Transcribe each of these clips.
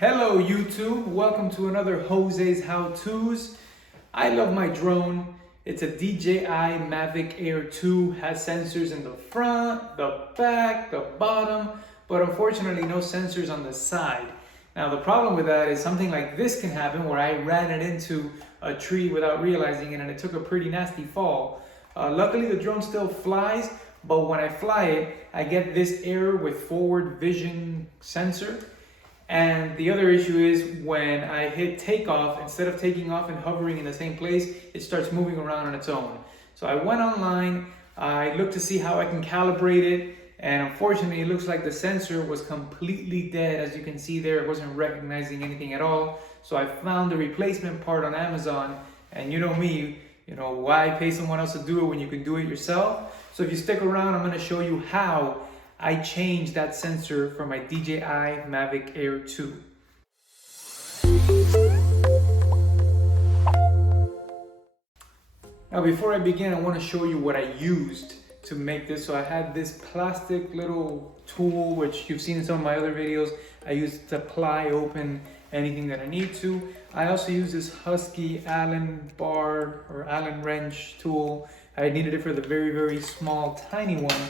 Hello YouTube, welcome to another Jose's How To's. I love my drone. It's a DJI Mavic Air 2, has sensors in the front, the back, the bottom, but unfortunately no sensors on the side. Now the problem with that is something like this can happen where I ran it into a tree without realizing it and it took a pretty nasty fall. Luckily the drone still flies, but when I fly it, I get this error with forward vision sensor. And the other issue is when I hit takeoff, instead of taking off and hovering in the same place, it starts moving around on its own. So I went online, I looked to see how I can calibrate it, and unfortunately it looks like the sensor was completely dead. As you can see there, it wasn't recognizing anything at all. So I found the replacement part on Amazon, and you know me, why pay someone else to do it when you can do it yourself? So if you stick around, I'm gonna show you how I changed that sensor for my DJI Mavic Air 2. Now before I begin, I want to show you what I used to make this. So I had this plastic little tool, which you've seen in some of my other videos. I used to pry open anything that I need to. I also use this Husky Allen bar or Allen wrench tool. I needed it for the very, very small, tiny one.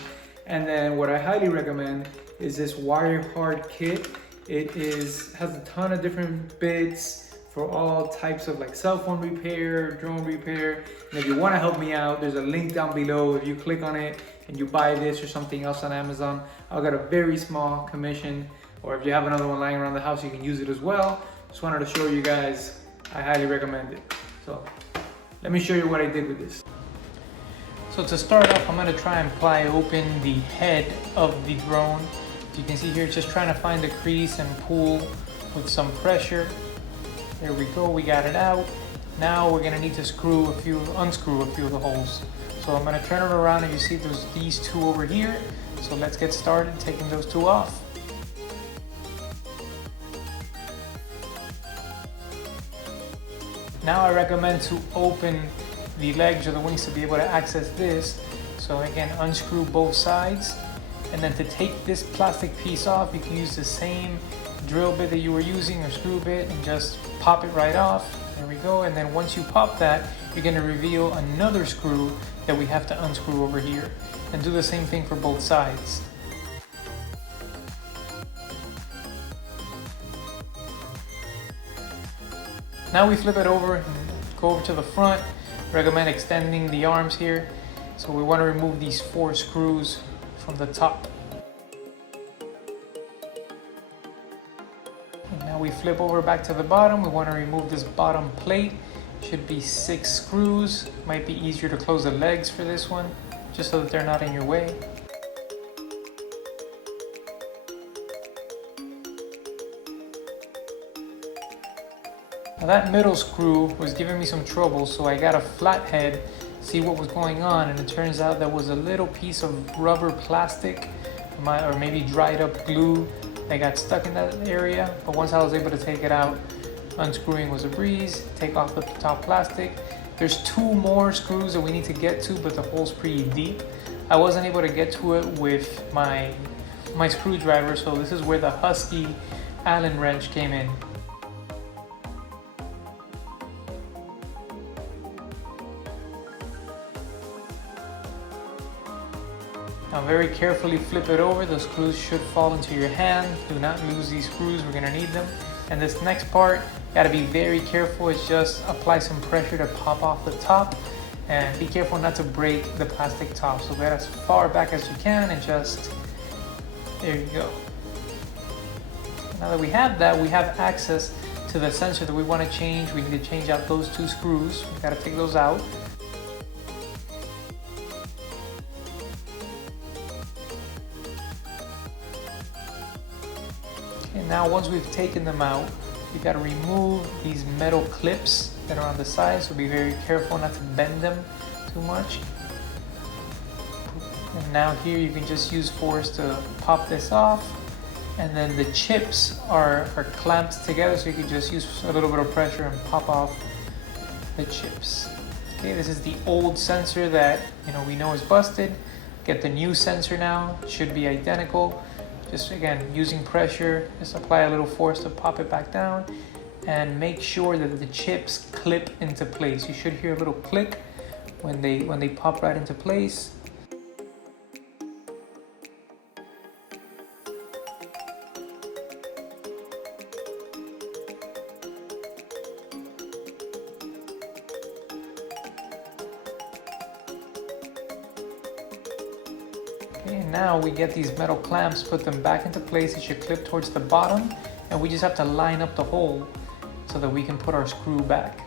And then what I highly recommend is this wire hard kit. It has a ton of different bits for all types of like cell phone repair, drone repair. And if you want to help me out, there's a link down below. If you click on it and you buy this or something else on Amazon, I'll get a very small commission. Or if you have another one lying around the house, you can use it as well. Just wanted to show you guys, I highly recommend it. So let me show you what I did with this. So to start off, I'm going to try and pry open the head of the drone. As you can see here, just trying to find the crease and pull with some pressure. There we go, we got it out. Now we're going to need to unscrew a few of the holes. So I'm going to turn it around and you see there's these two over here. So let's get started taking those two off. Now I recommend to open the legs or the wings to be able to access this. So again, unscrew both sides, and then to take this plastic piece off, you can use the same drill bit that you were using or screw bit and just pop it right off. There we go. And then once you pop that, you're going to reveal another screw that we have to unscrew over here, and do the same thing for both sides. Now we flip it over and go over to the front. Recommend extending the arms here. So we want to remove these 4 screws from the top. And now we flip over back to the bottom. We want to remove this bottom plate. Should be 6 screws. Might be easier to close the legs for this one, just so that they're not in your way. Now that middle screw was giving me some trouble, so I got a flathead, see what was going on, and it turns out there was a little piece of rubber plastic, or maybe dried up glue that got stuck in that area. But once I was able to take it out, unscrewing was a breeze. Take off the top plastic. There's 2 more screws that we need to get to, but the hole's pretty deep. I wasn't able to get to it with my screwdriver, so this is where the Husky Allen wrench came in. Now very carefully flip it over. The screws should fall into your hand. Do not lose these screws, we're gonna need them. And this next part, gotta be very careful. It's just apply some pressure to pop off the top. And be careful not to break the plastic top. So get as far back as you can and just, there you go. Now that we have that, we have access to the sensor that we wanna change. We need to change out those 2 screws. We gotta take those out. And now once we've taken them out, we've got to remove these metal clips that are on the side, so be very careful not to bend them too much. And now here you can just use force to pop this off, and then the chips are clamped together, so you can just use a little bit of pressure and pop off the chips. Okay, this is the old sensor that we know is busted. Get the new sensor now, it should be identical. Just again, using pressure, just apply a little force to pop it back down, and make sure that the chips clip into place. You should hear a little click when they pop right into place. Okay, now we get these metal clamps, put them back into place. It should clip towards the bottom, and we just have to line up the hole so that we can put our screw back.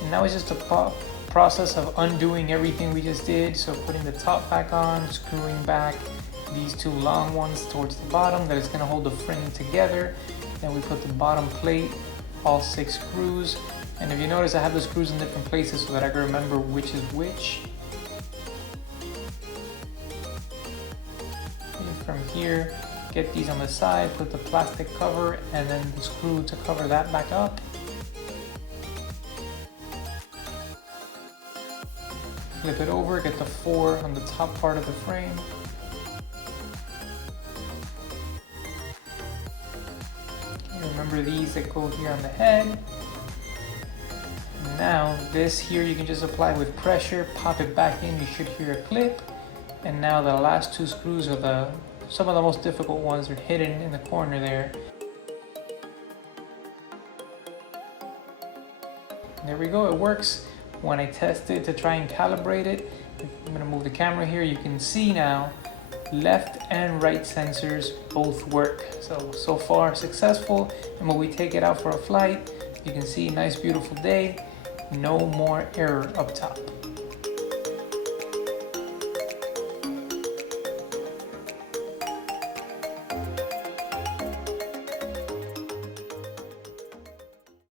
And now it's just a process of undoing everything we just did. So putting the top back on, screwing back these two long ones towards the bottom that is going to hold the frame together. Then we put the bottom plate, all 6 screws. And if you notice, I have the screws in different places so that I can remember which is which. And from here, get these on the side, put the plastic cover, and then the screw to cover that back up. Flip it over, get the 4 on the top part of the frame. Okay, remember these that go here on the head. Now this here you can just apply with pressure, pop it back in, you should hear a clip. And now the last 2 screws are some of the most difficult ones. They're hidden in the corner there. There we go, it works. When I test it to try and calibrate it, I'm gonna move the camera here. You can see now left and right sensors both work. So far successful. And when we take it out for a flight, you can see nice beautiful day, no more error up top.